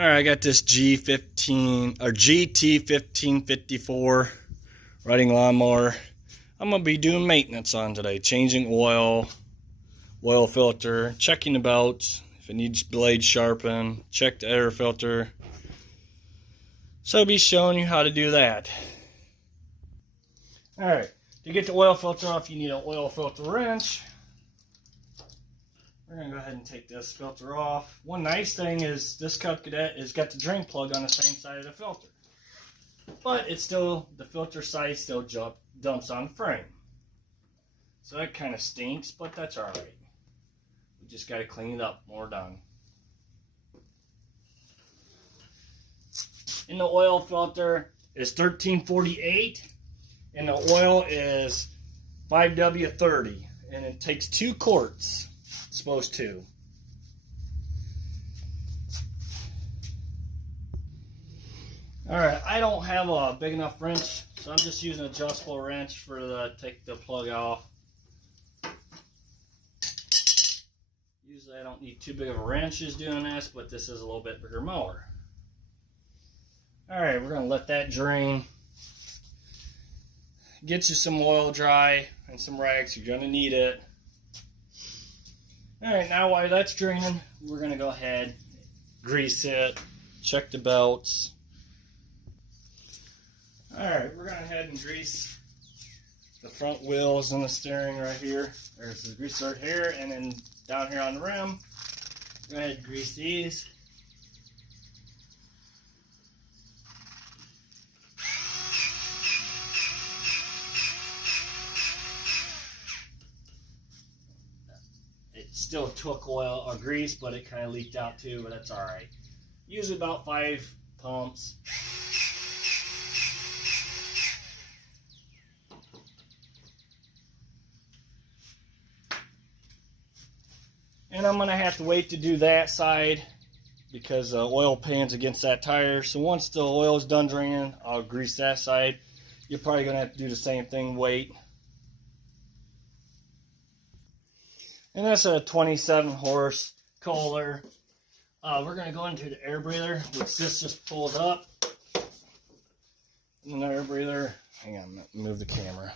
Alright, I got this gt1554 riding lawnmower. I'm going to be doing maintenance on today. Changing oil filter, checking the belts, if it needs blade sharpened, check the air filter. So I'll be showing you how to do that. Alright, to get the oil filter off, you need an oil filter wrench. We're going to go ahead and take this filter off. One nice thing is this Cub Cadet has got the drain plug on the same side of the filter. But it's still, the filter side still dumps on the frame. So that kind of stinks, but that's alright. We just got to clean it up when we're done. In the oil filter is 1348 and the oil is 5W30 and it takes 2 quarts. Supposed to. Alright, I don't have a big enough wrench, so I'm just using an adjustable wrench for the take the plug off. Usually I don't need too big of a wrench just doing this, but this is a little bit bigger mower. Alright, we're going to let that drain. Get you some oil dry and some rags, you're going to need it. Alright, now while that's draining, we're going to go ahead, grease it, check the belts. Alright, we're going to go ahead and grease the front wheels and the steering right here. There's the grease right here, and then down here on the rim, go ahead and grease these. Still took oil or grease, but it kind of leaked out too, but that's alright. Usually about 5 pumps. And I'm going to have to wait to do that side because oil pans against that tire. So once the oil is done draining, I'll grease that side. You're probably going to have to do the same thing, wait. And that's a 27 horse Kohler. We're going to go into the air breather, which this just pulls up. And the air breather, hang on, move the camera.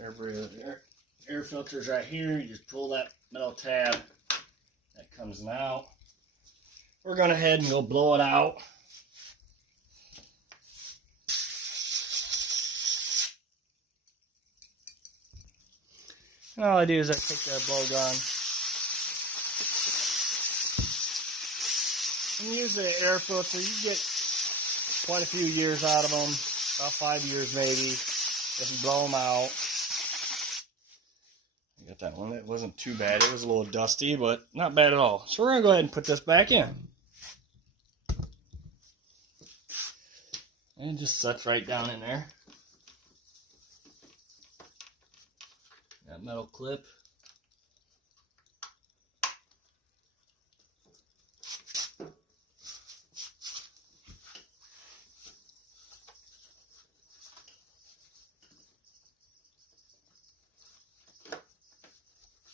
Air breather, air filter's right here. You just pull that metal tab that comes out. We're going to head and go blow it out. And all I do is I take that blow gun and use the air filter. You get quite a few years out of them, about 5 years maybe, if you blow them out. I got that one. It wasn't too bad. It was a little dusty, but not bad at all. So we're going to go ahead and put this back in. And it just sets right down in there. That metal clip.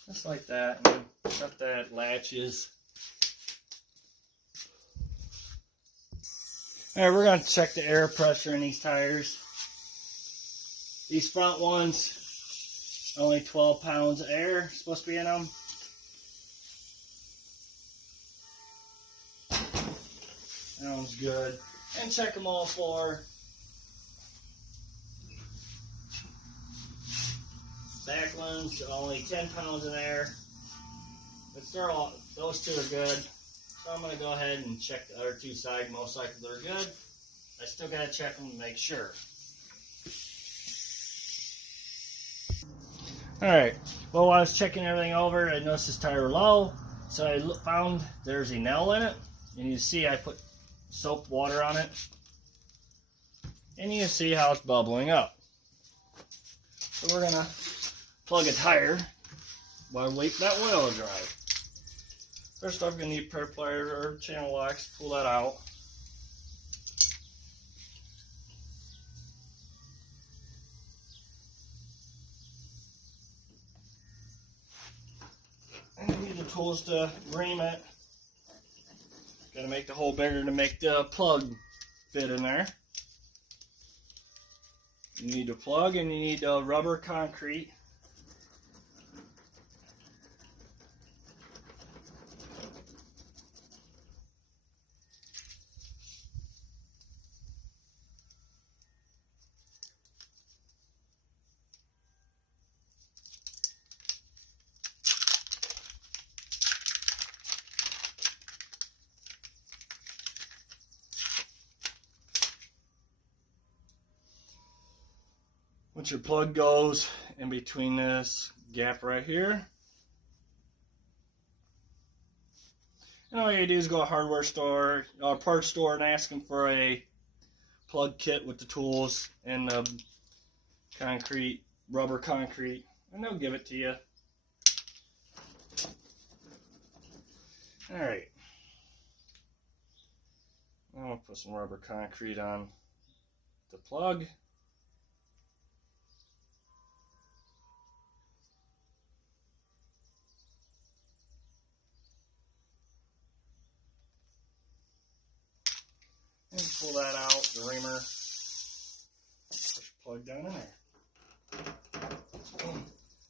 Just like that. And then cut that latches. Alright, we're going to check the air pressure in these tires. These front ones, only 12 pounds of air supposed to be in them. That one's good. And check them all for back ones, only 10 pounds in air. But they're all, those two are good. So I'm going to go ahead and check the other two sides. Most likely they're good. I still got to check them to make sure. Alright, well while I was checking everything over, I noticed this tire low, so I found there's a nail in it, and you see I put soap water on it, and you can see how it's bubbling up. So we're going to plug a tire while we wait for that oil to dry. First off, you're going to need a pair of pliers or channel locks to pull that out. tools to ream it. Got to make the hole bigger to make the plug fit in there. You need a plug and you need rubber concrete. Once your plug goes in between this gap right here, and all you do is go to a hardware store or parts store and ask them for a plug kit with the tools and the concrete, rubber concrete, and they'll give it to you. Alright, I'm going to put some rubber concrete on the plug. And pull that out, the reamer, push the plug down in there.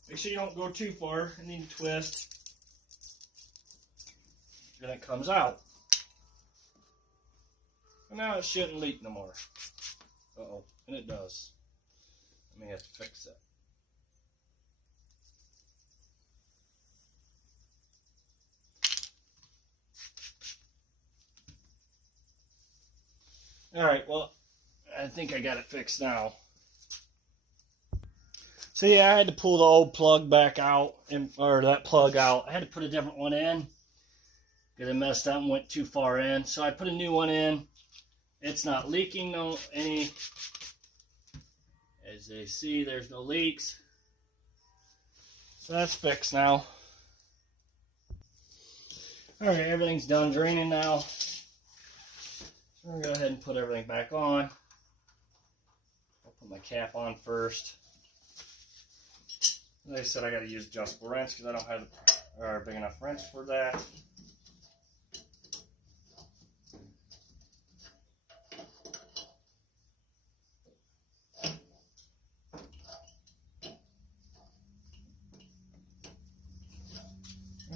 Make sure you don't go too far, you need to twist. Then it comes out. And now it shouldn't leak no more. Uh-oh, and it does. I may have to fix it. Alright, well, I think I got it fixed now. So yeah, I had to pull the old plug back out, or that plug out. I had to put a different one in because it messed up and went too far in. So I put a new one in. It's not leaking any. As they see, there's no leaks. So that's fixed now. Alright, everything's done draining now. So I'm going to go ahead and put everything back on. I'll put my cap on first. Like I said, I got to use adjustable wrench because I don't have a big enough wrench for that.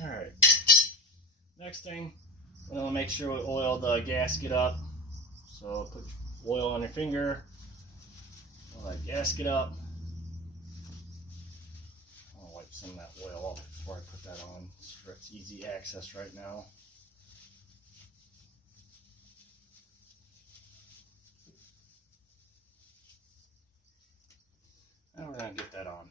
Alright. Next thing, I'm going to make sure we oil the gasket up. So put oil on your finger, oil that gasket up. I'll wipe some of that oil off before I put that on so it's easy access right now. Now we're going to get that on.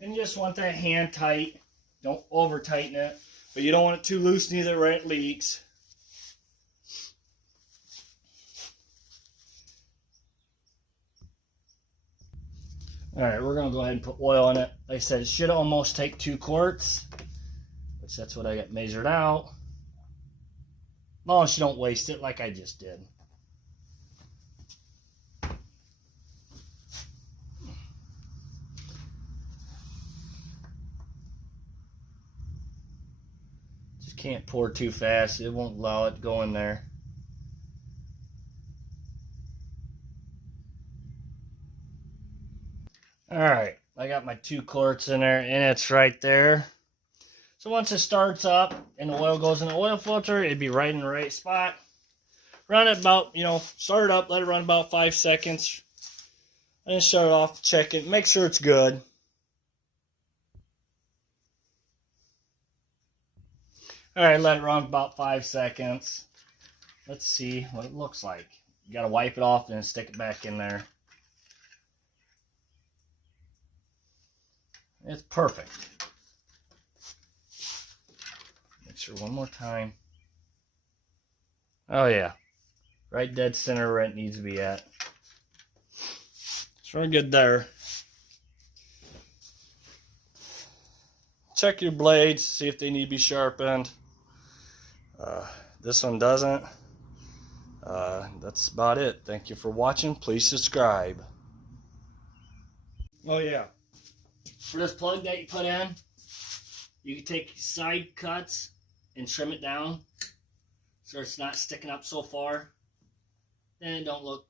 And you just want that hand tight. Don't over tighten it, but you don't want it too loose neither where it leaks. Alright, we're going to go ahead and put oil in it. Like I said, it should almost take 2 quarts, which that's what I got measured out. As long as you don't waste it like I just did. Can't pour too fast, it won't allow it to go in there. Alright, I got my 2 quarts in there and it's right there. So once it starts up and the oil goes in the oil filter, it'd be right in the right spot. Run it about, start it up, let it run about 5 seconds. And then shut it off, check it, make sure it's good. Alright, let it run about 5 seconds. Let's see what it looks like. You gotta wipe it off and then stick it back in there. It's perfect. Make sure one more time. Oh yeah. Right dead center where it needs to be at. It's really good there. Check your blades, see if they need to be sharpened. This one doesn't. That's about it. Thank you for watching. Please subscribe. Oh yeah. For this plug that you put in, you can take side cuts and trim it down so it's not sticking up so far. Then it don't look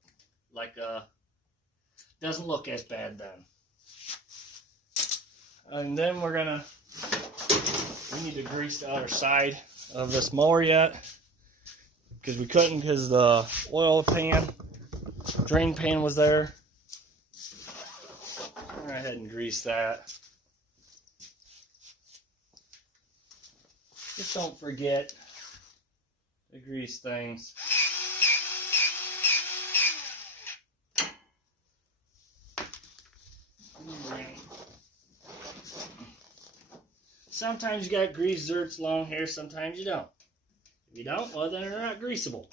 like doesn't look as bad then. And then we need to grease the other side of this mower yet, because we couldn't, because the oil pan, drain pan was there. Go ahead and grease that. Just don't forget to grease things. Sometimes you got grease zerts long hair, sometimes you don't. If you don't, well then they're not greasable.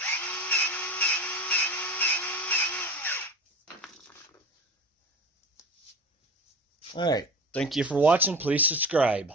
Alright, thank you for watching. Please subscribe.